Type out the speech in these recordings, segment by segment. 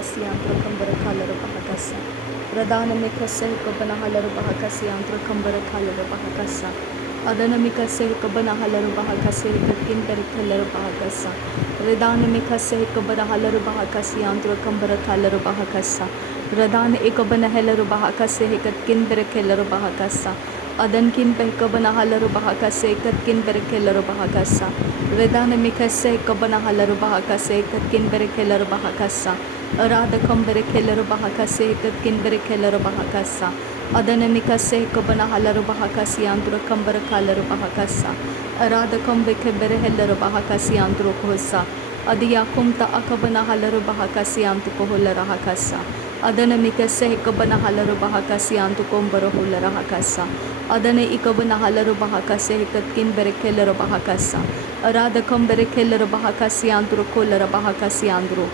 Bahakasiantro Kambara Kalara Bahakasa. Radana Mikase Kabana Halaru Bahakasiantro Kambara Kalara Bahakasa. Adana Mikase Kabana Halaru Bahakase Kakin Berikalara Bahakasa. Redana Mikase Kabana Halaru Bahakasiantro Kambara Kalara Bahakasa. Radana Ekabana Helaru Bahakase Katkin Berikalara Bahakasa. Adankin Behkabana Halaru Bahakase Katkin Berikalara Bahakasa. Redana Mikase Kabana Halaru Bahakase Katkin Berikalara Bahakasa. Arada Kambere Keller Bahakase Katkin Berikeller Bahakasa. Adana Mikase Kabana Halaru Bahakasi Andro Kambara Kalar Bahakasa. Arada Kambeke Bereheller Bahakasi Andro Kosa. Adia Kumta Akabana Halaru Bahakasi Antu Kohola Rahakasa. Adana Mikase Kabana Halaru Bahakasi Antu Kombara Hula Rahakasa. Adana Ikabana Halaru Bahakase Katkin Berikeller Bahakasa. Arada Kambere Keller Bahakasi Andro Kolara Bahakasi Andro.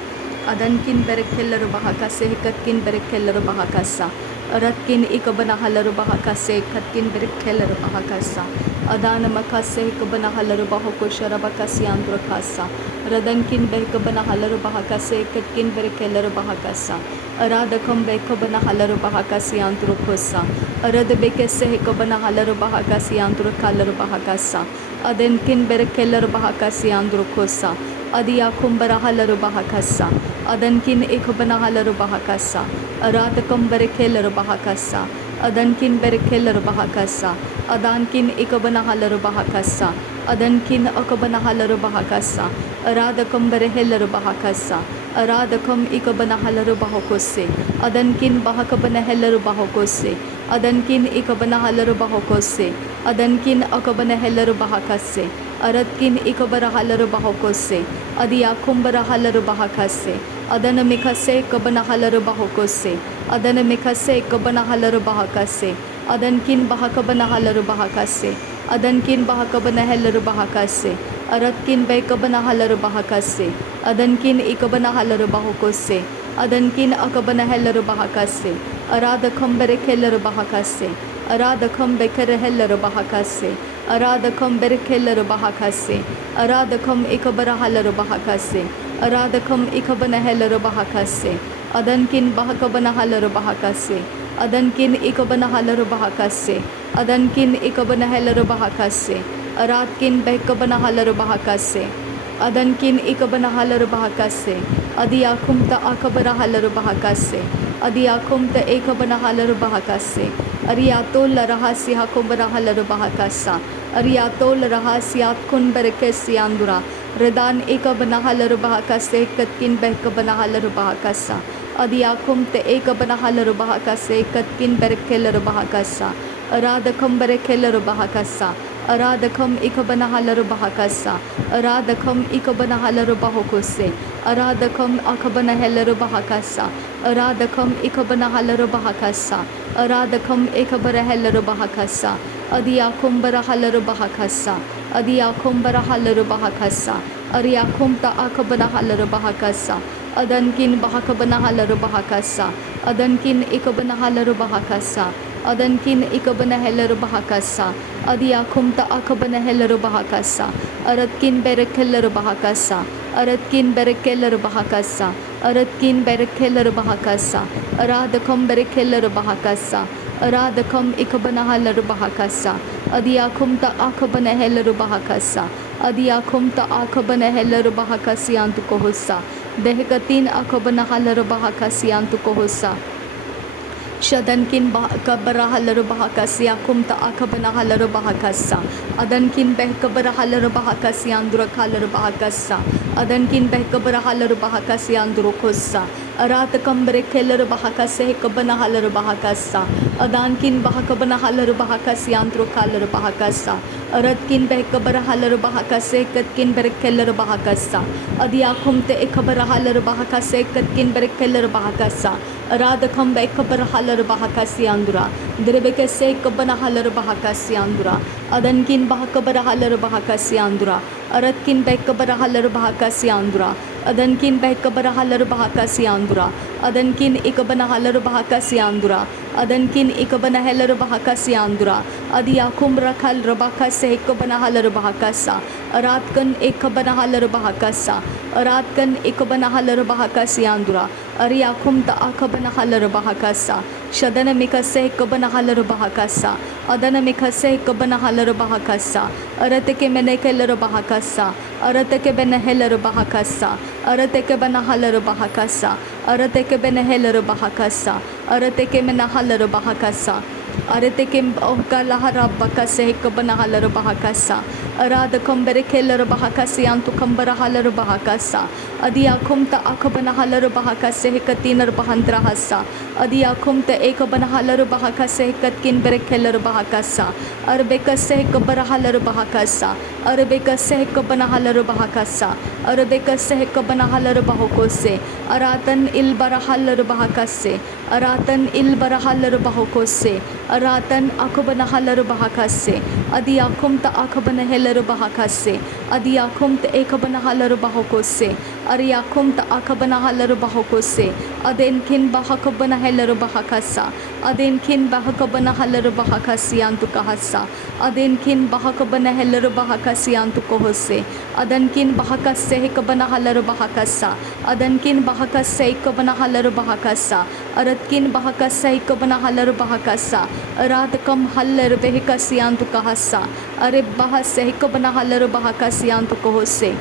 Adankin Berikeller Bahakase Katkin Berikeller Bahakasa. Aratkin Ikabana Halaru Bahakase Katkin Berikeller Bahakasa. Adana Makase Kabana Halaru Bahokoshara Bakasi Andro Kasa. Radankin Bekabana Halaru Bahakase Katkin Berikeller Bahakasa. Arada Kombe Kabana Halaru Bahakasi Andro Kosa. Arada Bekase Kabana Halaru Bahakasi Andro Kalar Bahakasa. Adankin Berikeller Bahakasi Andro Kosa. Adia Kumbara Halaru Bahakasa. Adankin Ikabana Halaru Bahakasa. Aratakam Berikeller Bahakasa. Adankin Berikeller Bahakasa. Adankin Ikabana Halaru Bahakasa. Adankin Akabana Halaru Bahakasa. Aradakam Bereheller Bahakasa. Aradakam Ikabana Halaru Bahokose. Adankin Bahakabana Heller Bahokose. Adankin Ikabana Halaru Bahokose. Adankin Akabana Heller Bahakase. Aratkin Ikabara Halaru Bahokose. Adia Kumbara Halaru Bahakase. Adana Mikase Kabana Halaru Bahokose. Adana Mikase Kabana Halaru Bahakase. Adankin Bahakabana Halaru Bahakase. Adankin Bahakabana Hellaru Bahakase. Aratkin Bekabana Halaru Bahakase. Adankin Ikabana Halaru Bahokose. Adankin Akabana Hellaru Bahakase. Aradakam Berekeller Bahakase. Aradakam Bekere Heller Bahakase. Aradakam Berekeller Bahakase. Aradakam Ikabara Halaru Bahakase. Aradakam Ikabana Heller Bahakase. Adankin Bahakabana Halaru Bahakase. Adankin Ikabana Halaru Bahakase. Adankin Ikabana Heller Bahakase. Aratkin Bekabana Halaru Bahakase. Adankin Ikabana Halaru Bahakase. Adiakumta Akabara Halaru Bahakase. Adiakumta Ekabana Halaru Bahakase. Ariato Larahasi Hakumbara Halaru Bahakasa. Ariato Larahasiat Kun Berekesi Andura. Redan Ekabana Halaru Bahakase Katkin Bekabana Halaru Bahakasa. Adiakumte Ekabana Halaru Bahakase Katkin Berekeller Bahakasa. Aradakam Berekeller Bahakasa. Aradakam Ikabana Halaru Bahakasa. Aradakam Ikabana Halaru Bahokose. Aradakam Akabana Hellaru Bahakasa. Aradakam Ikabana Halaru Bahakasa. Aradakam Ikabara Hellaru Bahakasa. Adiakumbara Halaru Bahakasa. Adiakumbara Halaru Bahakasa. Ariakumta Akabana Halaru Bahakasa. Adankin Bahakabana Halaru Bahakasa. Adankin Ikabana Halaru Bahakasa. Adankin Ikabana Hellaru Bahakasa. Adiakumta Akabana Hellaru Bahakasa. Aratkin Berekeller Bahakasa. Aratkin Berekeller Bahakasa. Aratkin Berekeller Bahakasa. Aradakam Berekeller Bahakasa. Aradakam Ikabana Halaru Bahakasa. Adiakumta Akabana Hellaru Bahakasa. Adiakumta Akabana Hellaru Bahakasi Antu Kohosa. Behekatin Akabana Halaru Bahakasi Antu Kohosa. Shadankin Kabara Halaru Bahakasi Akumta Akabana Halaru Bahakasa. Adankin Behkabara Halaru Bahakasi Andura Halaru Bahakasa. Adankin Behkabara Halaru Bahakasi Anduru Kosa. Aratakam Berekeller Bahakase Kabana Halaru Bahakasa. Adankin Bahakabana Halaru Bahakasi Andru Halaru Bahakasa. Aratkin Behkabara Halaru Bahakase Katkin Berekeller Bahakasa. Adiakumte Ekabara Halaru Bahakase Katkin Berekeller Bahakasa. Aradakam Bekabara Halaru Bahakasi Andura. Derebekase Kabana Halaru Bahakasi Andura. Adankin Bahakabara Halaru Bahakasi Andura. Aratkin Bekabara Halaru Bahakasi Andura. Adankin Bekabara Halaru Bahakasi Andura. Adankin Ikabana Halaru Bahakasi Andura. Adankin Ikabana Hellaru Bahakasi Andura. Adiakum rakal rabakase ekobanahala rabakasa. Aratkan ekabanahala rabakasa. Aratkan ekabanahala rabakasi andura. Ariakum ta akabanahala rabakasa. Shadana mikase ekabanahala rabakasa. Adana mikase ekabanahala rabakasa. Arateke menekela rabakasa. Arateke benehela rabakasa. Arateke banahala rabakasa. Arateke benehela rabakasa. Arateke menahala rabakasa. Aritekim Okalahara Bakase Kabanahalar Bahakasa, Arada Komberekelar Bahakasi Antu Kambarahalar Bahakasa, Adia Kumta Akabanahalar Bahakase Katinar Bahandrahasa, Adia Kumta Ekabanahalar Bahakase Katkin Berekelar Bahakasa, Arbeka Sekabarahalar Bahakasa, Arbeka Sekabanahalar Bahakasa, Arbeka Sekabanahalar Bahokose, Aratan Ilbarahalar Bahakase, Aratan Ilbarahalar Bahokose, Aratan akabanahalar bahakase, Adiakum ta akabanahelar bahakase, Adiakum ta ekabanahalar bahokose, Ariakum ta akabanahalar bahokose, Adenkin bahakabanahelar bahakasa, Adenkin bahakabanahalar bahakasi antukahasa, Adenkin bahakabanahelar bahakasi antukohose, Adankin bahakase kabanahalar bahakasa, Adankin bahakase kabanahalar bahakasa, Aratkin bahakase kabanahalar bahakasa, Aratakam haller behikasiantu kahasa, Aribbaha sehikabana haller bahakasiantu kohose,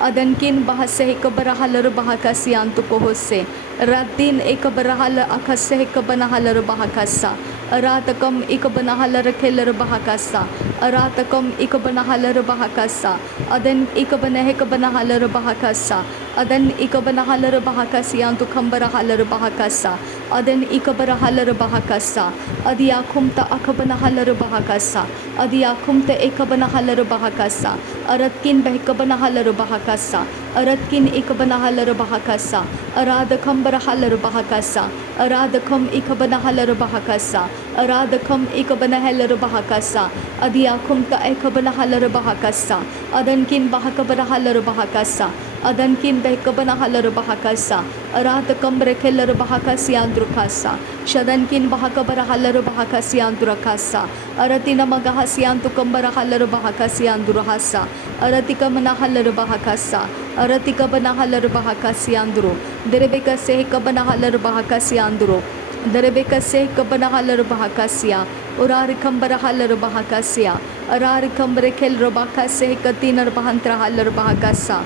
Adankin bahasehikabarahalar bahakasiantu kohose, Ratin ekabarahal akasehikabana haller bahakasa, Aratakam ikabana haller keller bahakasa, Aratakam ikabana haller bahakasa, Adan ikabana hekabana haller bahakasa, Adan ikabana haller bahakasiantu kambara haller bahakasa, Adan ikabara haller bahakasa, Adiakumta akabana haller bahakasa, Adiakumta ekabana haller bahakasa, Aratkin behkabana haller bahakasa, Aratkin ikabana haller bahakasa, Aradakam bara haller bahakasa, Aradakam ikabana haller bahakasa, Aradakam ikabana haller bahakasa, Adiakumta ekabana haller bahakasa, Adankin bahakabara haller bahakasa, Adankin behkabana haller bahakasa, Aratakam berekeller bahakasi andrukasa, Shadankin bahakabara haller bahakasi andrakasa, Aratina magahasiantu kambara haller bahakasi andruhasa, Aratika mana haller bahakasa, Aratika bana haller bahakasi andru, Derebeka sehkabana haller bahakasi andru, Derebeka sehkabana haller bahakasia, Urarikam bara haller bahakasia, Ararikam berekel robakase katinar bahantra haller bahakasa,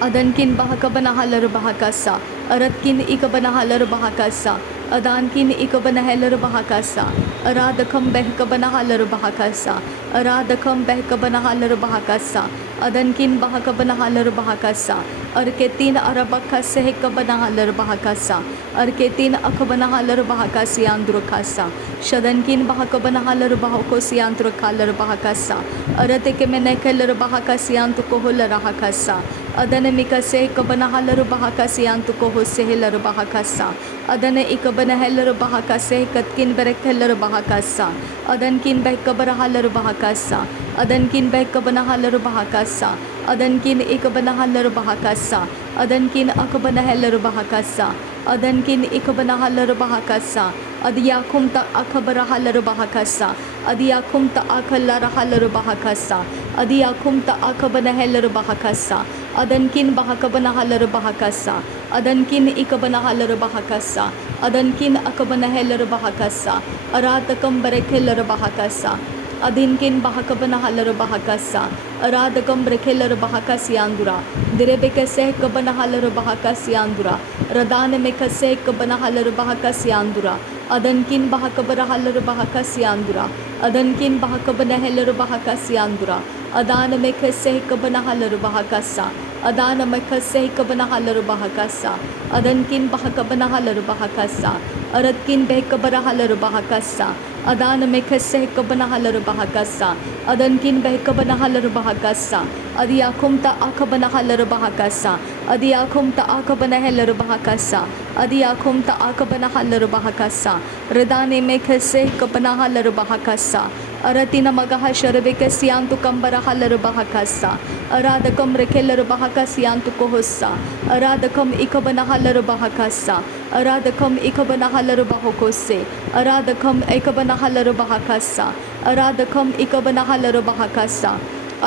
Adankin bahakabana haller bahakasa, Aratkin ikabana haller bahakasa, Adankin ikabana haller bahakasa, Aradakam behkabana haller bahakasa, Aradakam behkabana haller bahakasa, Adankin bahakabana haller bahakasa, Arketin arabaka sehkabana haller bahakasa, Arketin akabana haller bahakasi andrukasa, Shadankin bahakabana haller bahakosi andrukaller bahakasa, Arateke menekeller bahakasi antukohula rahakasa, Adana mikase kabana haller bahakasi antukohose heller bahakasa, Adana ikabana heller bahakase katkin berekeller bahakasa, Adankin behkabara haller bahakasa, Adankin behkabana haller bahakasa, Adankin ikabana haller bahakasa, Adankin akabana heller bahakasa, Adankin ikabana haller bahakasa, Adiakum ta akabara haller bahakasa, Adiakum ta akallara haller bahakasa, Adiakum ta akabana heller bahakasa, Adankin bahakabana haller bahakasa, Adankin ikabana haller bahakasa, Adankin akabana heller bahakasa, Aratakam berekeller bahakasa, Adinkin bahakabana haller bahakasa, Aradakam berekeller bahakasi andura, Derebeka sehkabana haller bahakasi andura, Radana mekase kabana haller bahakasi andura, Adankin bahakabara haller bahakasi andura, Adankin bahakabana heller bahakasi andura, Adana mekase kabana haller bahakasa, Adana mekase kabana haller bahakasa, Adankin bahakabana haller bahakasa, Aratkin behkabara haller bahakasa, Adana mekase kabana haller bahakasa, Adankin behkabana haller bahakasa, Adiakumta akabana haller bahakasa, Adiakumta akabana heller bahakasa, Adiakumta akabana haller bahakasa, Redane mekase kabana haller bahakasa, aratina magaha sherebekesiantu kambara halere bahakasa aradakam rekelere bahakasiantu kohossa aradakam ikabana halere bahakasa aradakam ikabana halere bahokose aradakam ikabana halere bahakasa aradakam ikabana halere bahakasa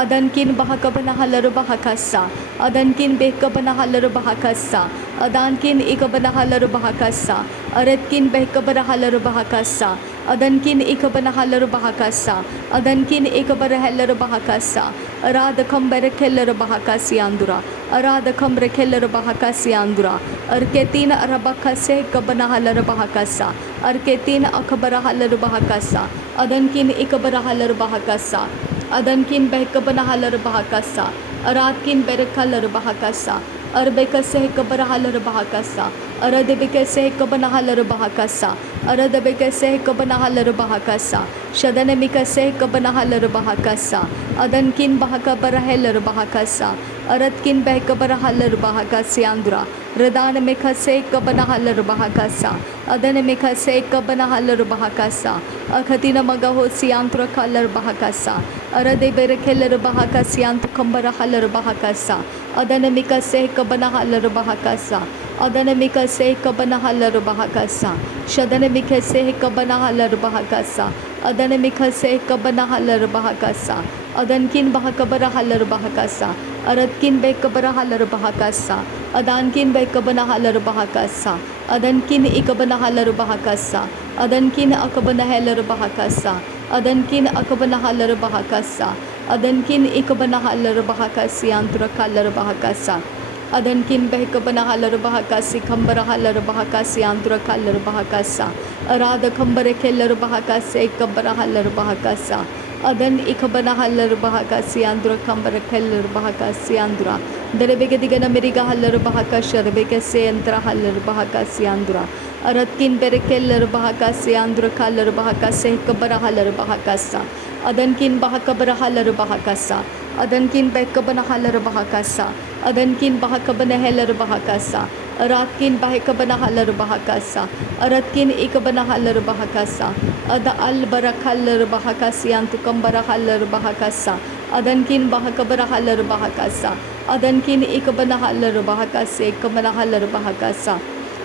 adankin bahakabana halere bahakasa adankin behkabana halere bahakasa adankin ikabana halere bahakasa aratkin behkabana halere bahakasa adankin ikabana halere bahakasa adankin ikabara halere bahakasa aradakam berekelere bahakasi andura aradakam rekelere bahakasi andura arketin arabakase kabana halere bahakasa arketin akabara halere bahakasa adankin ikabara halere bahakasa adankin behkabana halere bahakasa aratkin berekalere bahakasa arbekase kabara halere bahakasa aradebekase kabana halere bahakasa aradebekase kabana halere bahakasa shadanamikase kabana halere bahakasa adankin bahakabara halere bahakasa aratkin behkabara halere bahakasi andura redanamikase kabana halere bahakasa adanamikase kabana halere bahakasa akhatina magahosi antra kalere bahakasa arade berekelere bahakasi antu kambara halere bahakasa adanamikase kabana halere bahakasa adanamikase kabana halere bahakasa shadanamikase kabana halere bahakasa adanamikase kabana halere bahakasa adankin bahakabara halere bahakasa aratkin bekabara halere bahakasa adankin bekabana halere bahakasa adankin ikabana halere bahakasa adankin akabana halere bahakasa adankin akabana halere bahakasa adankin ikabana halere bahakasi antura kalere bahakasa adankin behkabana halere bahakasi khambara halere bahakasi antura kalere bahakasa arada khambare kelere bahakasi ikabara halere bahakasa adan ikabana halere bahakasi andura khambare kelere bahakasi andura derebege digana meriga halere bahakasha rebege se antra halere bahakasi andura aratkin berekelere bahakasi andura kalere bahakasi ikabara halere bahakasa adankin bahakabara halere bahakasa adankin behkabana halere bahakasa adankin bahakabana halere bahakasa aratkin bahkabana halere bahakasa aratkin ikabana halere bahakasa ada al barakhalere bahakasi antu kambara halere bahakasa adankin bahakabara halere bahakasa adankin ikabana halere bahakasi ikabana halere bahakasa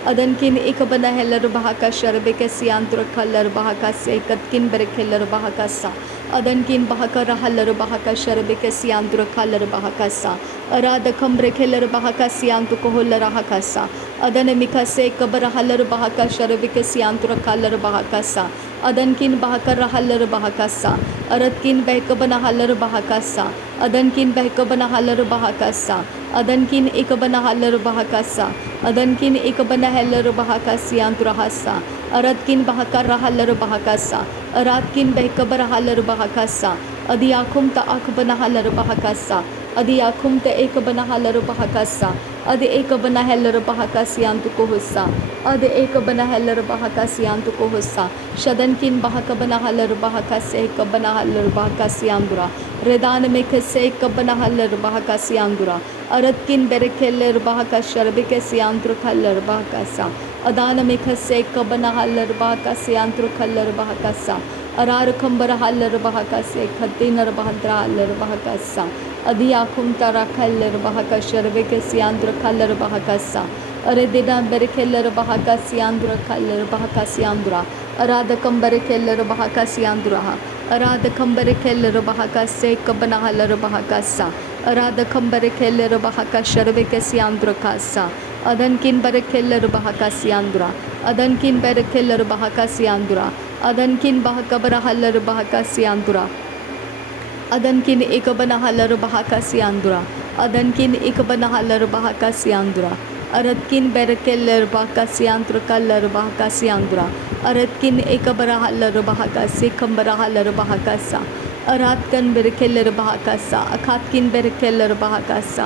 adankin ikabana halere bahakasha rebekasi antu kalere bahakasi katkin berekelere bahakasa adankin bahakara halere bahakasha rebekasi antu kalere bahakasa aradakam rekelere bahakasi antu koholere bahakasa adanamikase kabara halere bahakasha rebekasi antu kalere bahakasa adankin bahakara halere bahakasa aratkin behkabana halere bahakasa adankin behkabana halere bahakasa adankin ikabana halere bahakasa adankin ikabana halere bahakasi antu rahasa aratkin bahakara halere bahakasa aratkin behkabara halere bahakasa adiyakum ta akbana halere bahakasa adiyakum ta ekabana halere bahakasa adi ekabana halere bahakasi antu kohussa adi ekabana halere bahakasi antu kohussa shadankin bahakabana halere bahakasi ekabana halere bahakasi andura redana mekase ekabana halere bahakasi andura aratkin berekeller bahakasha rebekasi antu kalere bahakasa adana mekase ekabana halere bahakasi antu kalere bahakasa arar kambara halere bahakasi khatinar bahadra halere bahakasa adiyakum tara kalere bahakasha rebekasi antu kalere bahakasa aredina berekeller bahakasi andura kalere bahakasi andura aradakam berekeller bahakasi andura aradakam berekeller bahakase kabana halere bahakasa aradakam berekeller bahakasha rebekasi andura kasa adankin berekeller bahakasi andura adankin berekeller bahakasi andura adankin bahakabara halere bahakasi andura adankin ikabana halere bahakasi andura adankin ikabana halere bahakasi andura aratkin berekeller bahakasi antur kalere bahakasi andura aratkin ikabara halere bahakasi khambara halere bahakasa aratkan berekeller bahakasa akhatkin berekeller bahakasa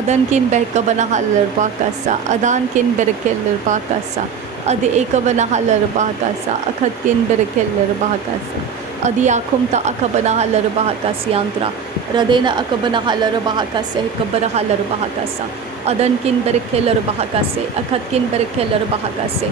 adankin behkabana halere bahakasa adankin berekeller bahakasa adi ekabana halere bahakasa akhatkin berekeller bahakasa adiyakum ta akabana halere bahakasi antura radena akabana halere bahakase kabara halere bahakasa adankin berekeller bahakase akhatkin berekeller bahakase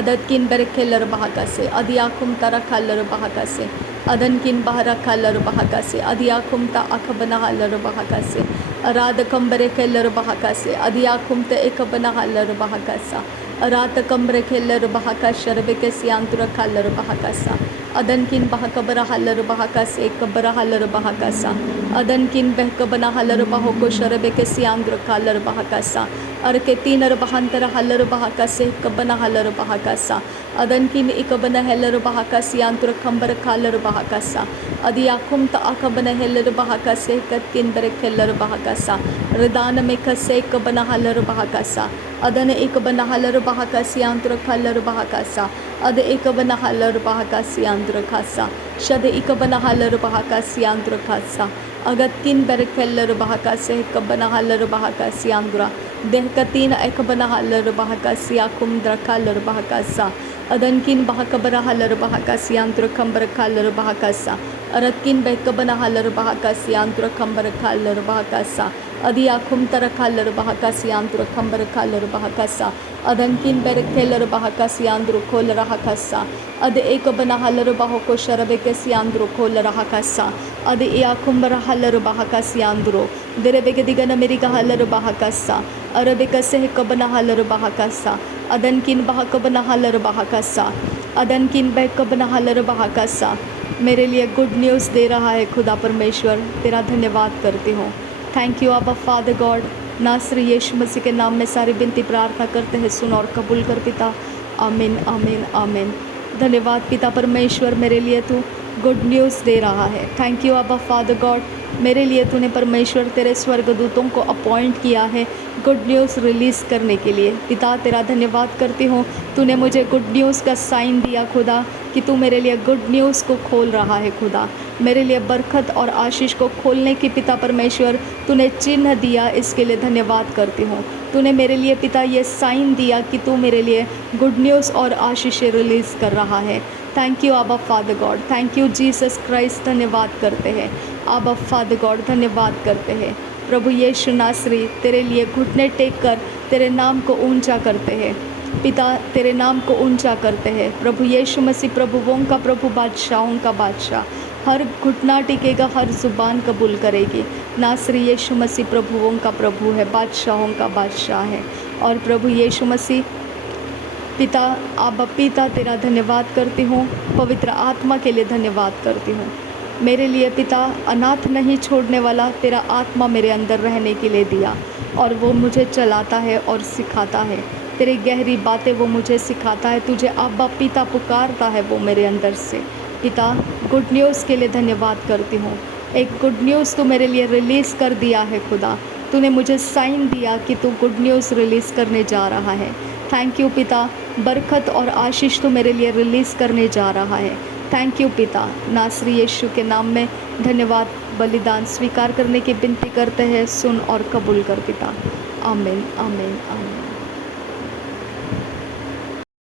adatkin berekeller bahakase adiyakum tara halere bahakase अदन किन बहरा colour बहका से अधिया कुमता अख बना huller बहका से रात कंबरे खेलर बहका से अधिया कुमते एक बना हलर बहका सा रात कंबरे खेलर बहका शरबे के सियांतुर कलर बहका सा अदन किन बहक बरा हलर बहका से एक बरा हलर बहका सा अदन किन बहक बना हलर बहो को शरबे के सियांतुर कलर बहका सा अर के तीन अर बहंतर हलर बहका से एक बना हलर बहका सा अदन किन एक बना हेलर बहका सियांतुर कंबर कलर बहका सा अधिया कुमता अख बना हेलर बहका से किन बर खेलर बहका सा रदान में कसे एक बना हलर बहका सा अदन एक बना हलर बहका सियांतुर कलर बहका सा अद एक बना हलर बहका सियांतुर खासा शद एक बना हलर बहका सियांतुर खासा अगत किन बर खेलर बहका से एक बना हलर बहका सियांतुरा देह का तीन एक बना हलर बहका सिया कुमद्र कलर बहका सा अदन किन बहक बरा हलर बहका सियांतुर कंबर कलर बहका सा अरत किन बहक बना हलर बहका सियांतुर कंबर कलर बहका सा अधिया कुमतर कलर बहका सियांतुर कंबर कलर बहका सा अदन किन बर खेलर बहका सियांतुर खोल रहा कसा अद एक बना हलर बहो को शरबे के सियांतुर खोल रहा कसा अद या कुंबर हलर बहका सियांतुरो देरे बेगे दिगन मेरी का हलर बहका सा अरबे कसे एक बना हलर बहका सा अदन किन बहक बना हलर बहका सा अदन किन बहक बना हलर बहका सा मेरे लिए गुड न्यूज़ दे रहा है खुदा परमेश्वर, तेरा धन्यवाद करती हूँ। थैंक यू अब्बा फादर गॉड। नासरी यीशु मसीह के नाम में सारी विनती प्रार्थना करते हैं, सुन और कबूल कर पिता। आमीन आमीन आमीन। धन्यवाद पिता परमेश्वर, मेरे लिए तू गुड न्यूज़ दे रहा है। थैंक यू अब्बा फादर गॉड, मेरे लिए तूने परमेश्वर तेरे स्वर्गदूतों को अपॉइंट किया है गुड न्यूज़ रिलीज़ करने के लिए। पिता तेरा धन्यवाद करती हूँ, तूने मुझे गुड न्यूज़ का साइन दिया खुदा कि तू मेरे लिए गुड न्यूज़ को खोल रहा है खुदा, मेरे लिए बरकत और आशीष को खोलने की पिता परमेश्वर तूने चिन्ह दिया, इसके लिए धन्यवाद करती हूँ। तूने मेरे लिए पिता ये साइन दिया कि तू मेरे लिए गुड न्यूज़ और आशीष रिलीज़ कर रहा है। थैंक यू आबा father God, thank you Jesus Christ. धन्यवाद करते हैं आबा फादर गॉड, धन्यवाद करते हैं प्रभु यीशु नासरी। तेरे लिए घुटने टेक कर तेरे नाम को ऊंचा करते हैं पिता, तेरे नाम को ऊंचा करते हैं प्रभु यीशु मसीह। प्रभुओं का प्रभु, बादशाहों का बादशाह, हर घुटना टिकेगा, हर ज़ुबान कबूल करेगी। नासरी यीशु मसीह प्रभुओं का प्रभु है, बादशाहों का बादशाह है। और प्रभु यीशु मसीह पिता, आबा पिता तेरा धन्यवाद करती हूँ, पवित्र आत्मा के लिए धन्यवाद करती हूँ। मेरे लिए पिता अनाथ नहीं छोड़ने वाला तेरा आत्मा मेरे अंदर रहने के लिए दिया, और वो मुझे चलाता है और सिखाता है। तेरी गहरी बातें वो मुझे सिखाता है, तुझे आबा पिता पुकारता है वो मेरे अंदर से। पिता गुड न्यूज़ के लिए धन्यवाद करती हूँ। एक गुड न्यूज़ तू मेरे लिए रिलीज़ कर दिया है खुदा, तूने मुझे साइन दिया कि तू गुड न्यूज़ रिलीज़ करने जा रहा है। थैंक यू पिता, बरकत और आशीष तो मेरे लिए रिलीज़ करने जा रहा है। थैंक यू पिता, नासरी यीशु के नाम में धन्यवाद। बलिदान स्वीकार करने की विनती करते हैं, सुन और कबूल कर पिता। आमीन आमीन आमीन।